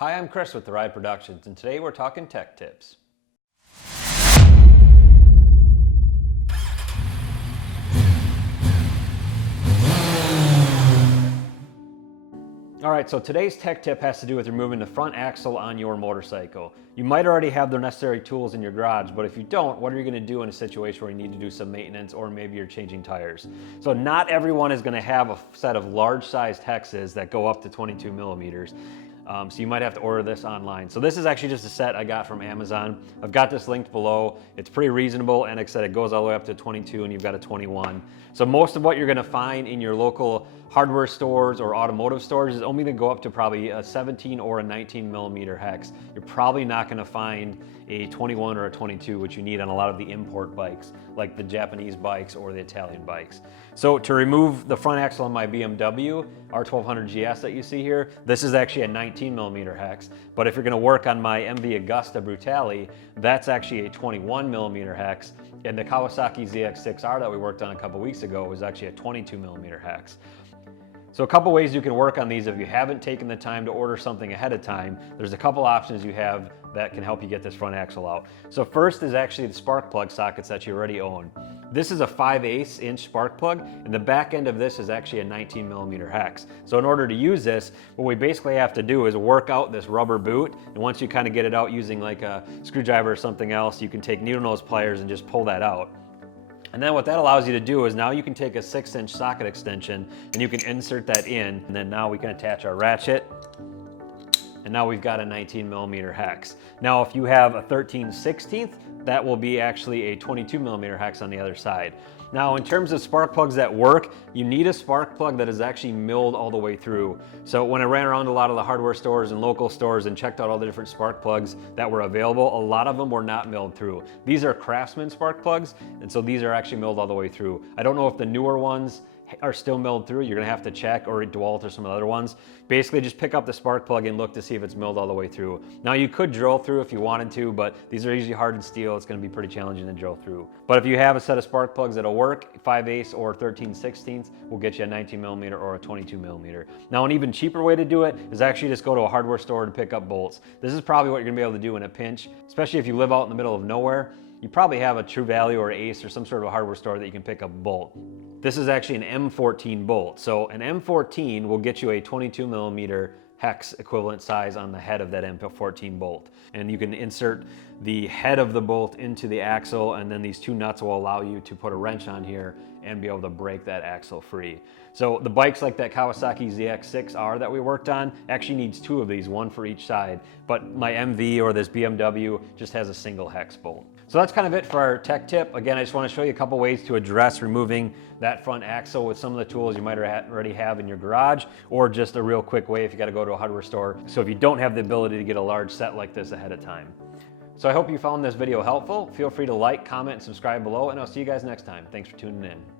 Hi, I'm Chris with The Ride Productions, and today we're talking tech tips. Alright, so today's tech tip has to do with removing the front axle on your motorcycle. You might already have the necessary tools in your garage, but if you don't, what are you going to do in a situation where you need to do some maintenance or maybe you're changing tires? So not everyone is going to have a set of large-sized hexes that go up to 22 millimeters. So you might have to order this online. So this is actually just a set I got from Amazon. I've got this linked below. It's pretty reasonable, and like I said, it goes all the way up to 22 and you've got a 21. So most of what you're gonna find in your local hardware stores or automotive stores is only gonna go up to probably a 17 or a 19 millimeter hex. You're probably not gonna find a 21 or a 22, which you need on a lot of the import bikes, like the Japanese bikes or the Italian bikes. So to remove the front axle on my BMW R1200 GS that you see here, this is actually a 19 millimeter hex. But if you're gonna work on my MV Agusta Brutale, that's actually a 21 millimeter hex. And the Kawasaki ZX6R that we worked on a couple weeks ago was actually a 22 millimeter hex. So a couple ways you can work on these if you haven't taken the time to order something ahead of time. There's a couple options you have that can help you get this front axle out. So first is actually the spark plug sockets that you already own. This is a 5/8 inch spark plug, and the back end of this is actually a 19 millimeter hex. So in order to use this, what we basically have to do is work out this rubber boot, and once you kind of get it out using like a screwdriver or something else, you can take needle nose pliers and just pull that out. And then what that allows you to do is now you can take a 6-inch socket extension and you can insert that in, and then now we can attach our ratchet, and now we've got a 19 millimeter hex. Now if you have a 13/16, that will be actually a 22 millimeter hex on the other side. Now in terms of spark plugs that work, you need a spark plug that is actually milled all the way through. So when I ran around a lot of the hardware stores and local stores and checked out all the different spark plugs that were available, a lot of them were not milled through. These are Craftsman spark plugs, and so these are actually milled all the way through. I don't know if the newer ones are still milled through. You're gonna have to check, or DeWalt or some of the other ones. Basically just pick up the spark plug and look to see if it's milled all the way through. Now you could drill through if you wanted to, but these are usually hardened steel. It's gonna be pretty challenging to drill through. But if you have a set of spark plugs that'll work, 5/8 or 13/16 will get you a 19 millimeter or a 22 millimeter. Now an even cheaper way to do it is actually just go to a hardware store and pick up bolts. This is probably what you're gonna be able to do in a pinch, especially if you live out in the middle of nowhere. You probably have a True Value or Ace or some sort of a hardware store that you can pick up a bolt. This is actually an M14 bolt. So an M14 will get you a 22 millimeter hex equivalent size on the head of that M14 bolt. And you can insert the head of the bolt into the axle, and then these two nuts will allow you to put a wrench on here and be able to break that axle free. So the bikes like that Kawasaki ZX6R that we worked on actually needs two of these, one for each side, but my MV or this BMW just has a single hex bolt. So that's kind of it for our tech tip. Again, I just want to show you a couple ways to address removing that front axle with some of the tools you might already have in your garage, or just a real quick way if you got to go to a hardware store. So if you don't have the ability to get a large set like this ahead of time. So I hope you found this video helpful. Feel free to like, comment, and subscribe below, and I'll see you guys next time. Thanks for tuning in.